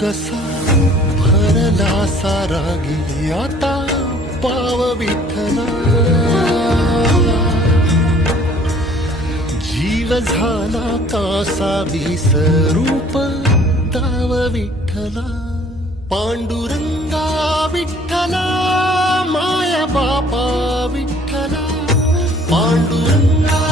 कसा भरला सारागी आता पाव विठ्ठला, जीव झाला कासा विसरूप ताव विठ्ठला, पांडुरंगा विठ्ठला माया बापा विठ्ठला, पांडुरंगा